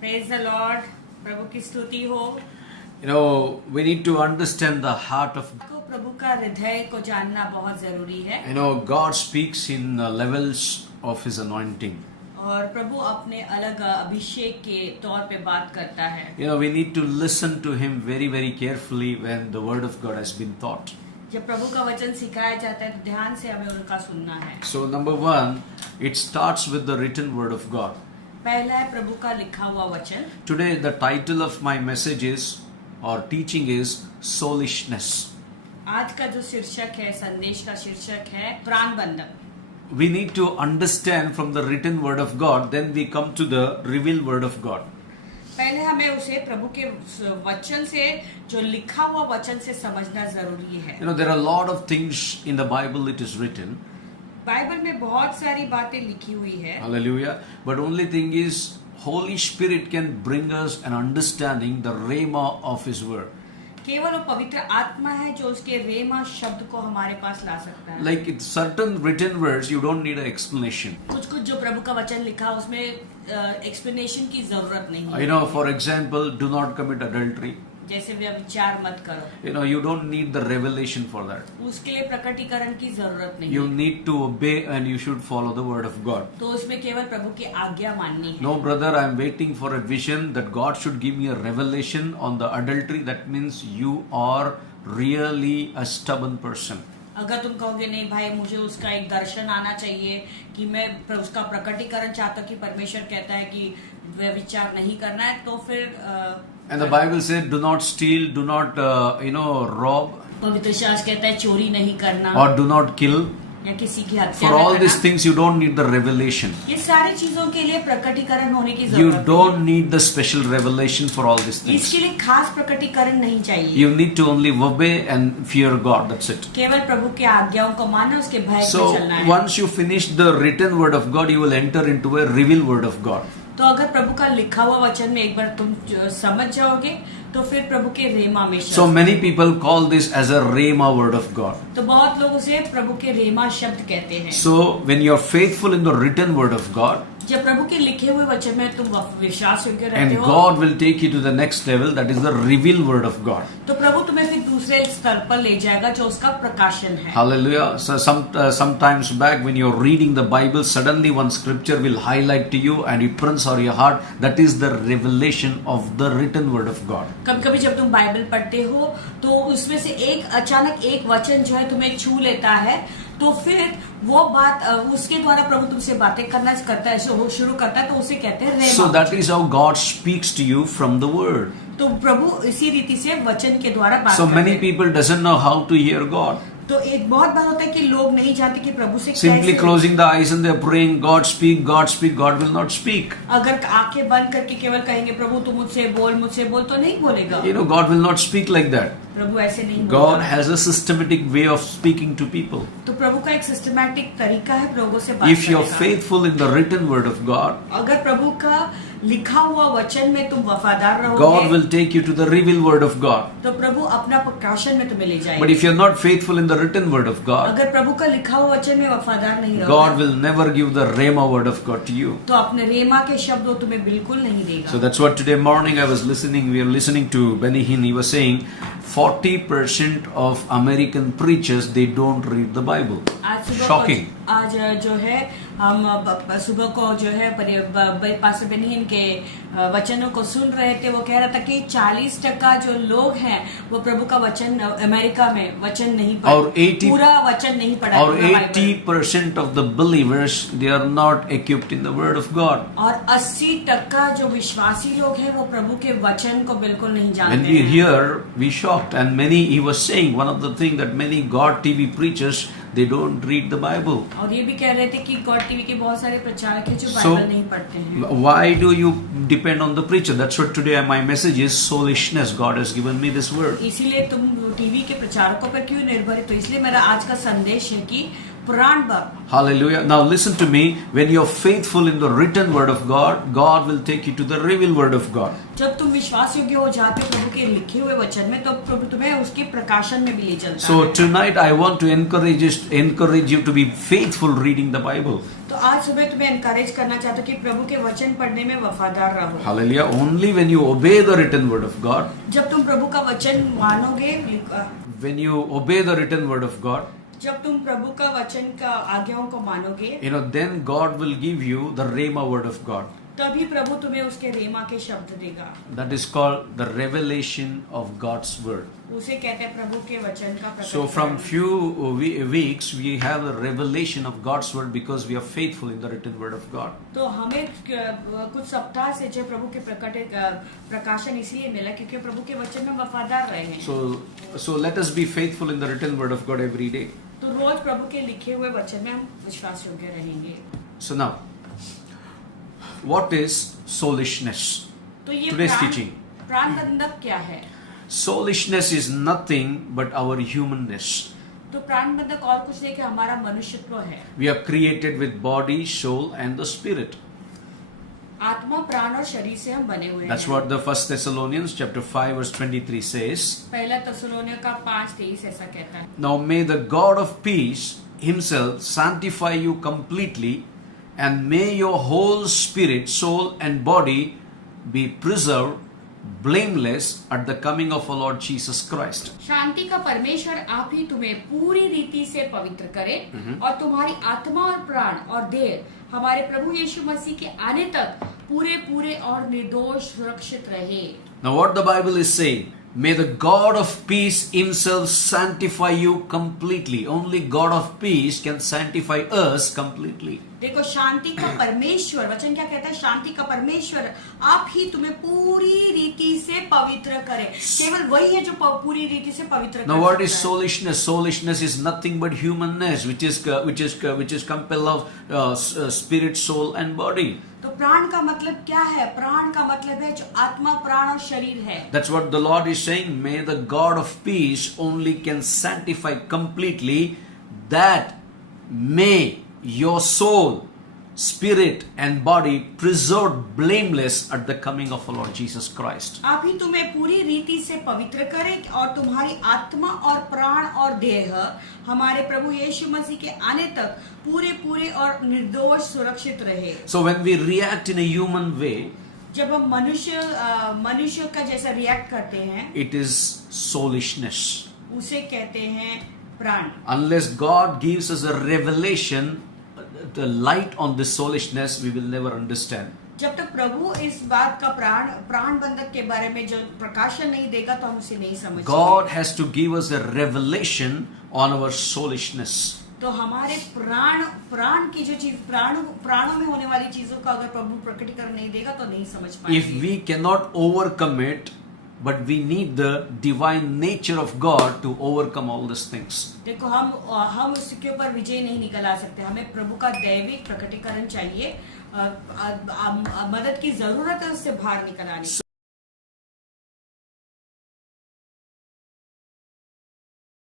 Praise the Lord. प्रभु की स्तुति हो. You know, we need to understand the heart of. को प्रभु का हृदय को जानना बहुत जरूरी है. You know, God speaks in levels of His anointing. और प्रभु अपने अलग अभिषेक के तौर पे बात करता है. You know, we need to listen to Him very, very carefully when the Word of God has been taught. जब प्रभु का वचन सिखाया जाता है तो ध्यान से हमें उनका सुनना है. So, number one, it starts with the written Word of God. पहला है प्रभु का लिखा हुआ वचन. Today, the title of my message is, or teaching is, Soulishness. आज का जो शीर्षक है, संदेश का शीर्षक है प्राण बंधक. We need to understand from the written Word of God, then we come to the revealed Word of God. पहले हमें उसे प्रभु के वचन से, जो लिखा हुआ वचन से समझना जरूरी है. You know, there are a lot of things in the Bible it is written. Bible में बहुत सारी बातें लिखी हुई है. Hallelujah. But only thing is, Holy Spirit can bring us an understanding, the rhema of His Word. केवल वो पवित्र आत्मा है जो उसके रेमा शब्द को हमारे पास ला सकता है. Like it's certain written words, you don't need an explanation. कुछ जो प्रभु का वचन लिखा उसमें एक्सप्लेनेशन की जरूरत नहीं है. You know, for example, do not commit adultery. जैसे व्यभिचार मत करो. You know, you don't need the revelation for that. उसके लिए प्रकटीकरण की जरूरत नहीं You है. need to obey and you should follow the word of God. तो उसमें केवल प्रभु की आज्ञा माननी है. No, brother, I am waiting for a vision that God should give me a revelation on the adultery. That means you are really a stubborn person. अगर तुम कहोगे नहीं भाई मुझे उसका एक दर्शन आना चाहिए कि मैं उसका प्रकटीकरण चाहता हूँ कि परमेश्वर कहता है कि व्यभिचार नहीं करना है, तो फिर And the Bible said, do not steal, do not, rob, पवित्र शास्त्र कहता है चोरी नहीं करना or do not kill. या किसी की हत्या For न all करना. these things, you don't need the revelation. ये सारी चीजों के लिए प्रकटीकरण होने की You जरूरत don't need the special revelation for all these है. things. इसके लिए खास प्रकटीकरण नहीं चाहिए. You need to only obey and fear God. That's it. केवल प्रभु के आज्ञाओं को मानना, उसके भय So, से चलना है. once you finish the written word of God, you will enter into a revealed word of God. तो अगर प्रभु का लिखा हुआ वचन में एक बार तुम समझ जाओगे तो फिर प्रभु के रेमा में So, many people call this as a rhema word of God. तो बहुत लोग उसे प्रभु के रेमा शब्द कहते हैं. So, when you are faithful in the written word of God, जब प्रभु के लिखे हुए वचन में तुम विश्वास योग्य रहते and हो, God will take you to the next level, that is the revealed word of God. तो प्रभु तुम्हें फिर दूसरे स्तर पर ले जाएगा जो उसका प्रकाशन है. Hallelujah. So sometimes back when you're reading the Bible, suddenly one scripture will highlight to you and it prints on your heart. That is the revelation of the written word of God. कभी कभी जब तुम Bible पढ़ते हो तो उसमें से अचानक एक वचन जो है तुम्हें छू लेता है, तो फिर वो बात उसके द्वारा प्रभु तुमसे बातें करना करता है, शुरू करता है, तो उसे कहते हैं रेमा. So that is how God speaks to you from the word. तो प्रभु इसी रीति से वचन के द्वारा बात So करते many हैं. people doesn't know how to hear God. तो एक बहुत बार होता है कि लोग नहीं जानते कि प्रभु से Simply कैसे. closing the eyes and they're praying, God speak, God speak, God will not speak. अगर आंखें बंद करके केवल कहेंगे प्रभु तू मुझसे बोल, तो नहीं बोलेगा. You know, God will not speak like that. प्रभु ऐसे नहीं God बोलेगा. has a systematic way of speaking to people. तो प्रभु का एक सिस्टमैटिक तरीका है लोगों से बात If you are करने का. faithful in the written word of God, अगर प्रभु का लिखा हुआ वचन में तुम वफादार God रहोगे will take you to the revealed word of God. तो प्रभु अपना प्रकाशन में तुम्हें ले But जाएगा. if you are not faithful in the written word of God, अगर प्रभु का लिखा हुआ वचन में वफादार नहीं God रहोगे will never give the rhema word of God to you. तो अपने रेमा के शब्द वो तुम्हें बिल्कुल नहीं देगा. So that's what today morning I was listening. We are listening to Benny Hinn. He was saying 40% of American preachers, they don't read the Bible. आज सुबह Shocking. आज जो है हम सुबह को जो है पास्टर बेनी हिन के वचनों को सुन रहे थे. वो कह रहा था कि 40% जो लोग हैं वो प्रभु का वचन अमेरिका में वचन नहीं और पढ़ते, 80 पूरा वचन नहीं पढ़ा. Or 80% of the believers, they are not equipped in the word of God. और 80% जो विश्वासी लोग हैं वो प्रभु के वचन को बिल्कुल नहीं When जानते we हैं. hear, we shocked. And many, he was saying, one of the things that many God TV preachers, they don't read the Bible. और ये भी कह रहे थे कि गॉड टीवी के बहुत सारे प्रचारक हैं जो So, बाइबल नहीं पढ़ते हैं. why do you depend on the preacher? That's what today my message is, soulishness. God has given me this word. इसीलिए तुम टीवी के प्रचारकों पर क्यों निर्भर है? तो इसलिए मेरा आज का संदेश है कि पुराण भक्त. Hallelujah. Now listen to me. When you're faithful in the written word of God, God will take you to the revealed word of God. जब तुम विश्वास योग्य हो जाते हो प्रभु के लिखे हुए वचन में, तो प्रभु तुम्हें उसके प्रकाशन में भी ले चलता So है. tonight I want to encourage you to be faithful reading the Bible. तो आज सुबह तुम्हें एनकरेज करना चाहता हूँ कि प्रभु के वचन पढ़ने में वफादार रहो। Hallelujah. Only when you obey the written word of God, जब तुम प्रभु का वचन मानोगे, when you obey the written word of God, जब तुम प्रभु का वचन का आज्ञाओं को मानोगे, then God will give you the Rhema word of God. तभी प्रभु तुम्हें उसके रेमा के शब्द देगा। That is called the revelation of God's word. उसे कहते हैं प्रभु के वचन का प्रकटीकरण। So from few weeks we have a revelation of God's word because we are faithful in the written word of God. तो हमें कुछ सप्ताह से जो प्रभु के प्रकाशन इसलिए मिला क्योंकि प्रभु के वचन में वफादार रहे हैं। So let us be faithful in the written word of God every day. तो रोज प्रभु के लिखे हुए वचन में हम विश्वास योग्य रहेंगे। So now, what is soulishness? तो ये Today's teaching. प्राण बंधक क्या है? Soulishness is nothing but our humanness. तो प्राण बंधक और कुछ नहीं कि हमारा मनुष्यत्व है। We are created with body, soul, and the spirit. आत्मा, प्राण और शरीर से हम बने हुए हैं। That's what the First Thessalonians chapter 5 verse 23 says. पहला तस्सलोनियों का 5:23 ऐसा कहता है। Now may the God of peace himself sanctify you completely, and may your whole spirit, soul, and body be preserved blameless at the coming of our Lord Jesus Christ. शांति का परमेश्वर आप ही तुम्हें पूरी रीति से पवित्र करे और तुम्हारी आत्मा और प्राण और देह हमारे प्रभु यीशु मसीह के आने तक पूरे और निर्दोष सुरक्षित रहे। Now what the Bible is saying, may the God of peace himself sanctify you completely. Only God of peace can sanctify us completely. देखो, शांति का परमेश्वर, वचन क्या कहता है? शांति का परमेश्वर आप ही तुम्हें पूरी रीति से पवित्र करे। केवल वही है जो पूरी रीति से पवित्र Now what is soulishness? Soulishness is nothing but humanness, which is compelled of spirit, soul, and body. तो प्राण का मतलब क्या है? प्राण का मतलब है जो आत्मा, प्राण और शरीर है। That's what the Lord is saying. May the God of peace only can sanctify completely, that may your soul, spirit, and body preserved blameless at the coming of our Lord Jesus Christ. आप ही तुम्हें पूरी रीति से पवित्र करे और तुम्हारी आत्मा और प्राण और देह हमारे प्रभु यीशु मसीह के आने तक पूरे और निर्दोष सुरक्षित रहे। So when we react in a human way, जब हम मनुष्य का जैसा रिएक्ट करते हैं, it is soulishness. उसे कहते हैं प्राण। Unless God gives us a revelation, the light on this soulishness, we will never understand. जब तक प्रभु इस बात का प्राण बंधक के बारे में जो प्रकाशन नहीं देगा तो हम उसे नहीं समझ सकते। God has to give us a revelation on our soulishness. तो हमारे प्राण की जो चीज प्राणों में होने वाली चीजों का अगर प्रभु प्रकटीकरण नहीं देगा तो नहीं समझ पाएंगे। If we cannot overcome it, but we need the divine nature of God to overcome all these things. देखो, हम उसके ऊपर विजय नहीं निकल आ सकते। हमें प्रभु का दैविक प्रकटीकरण चाहिए। मदद की जरूरत है उससे बाहर निकल आने की।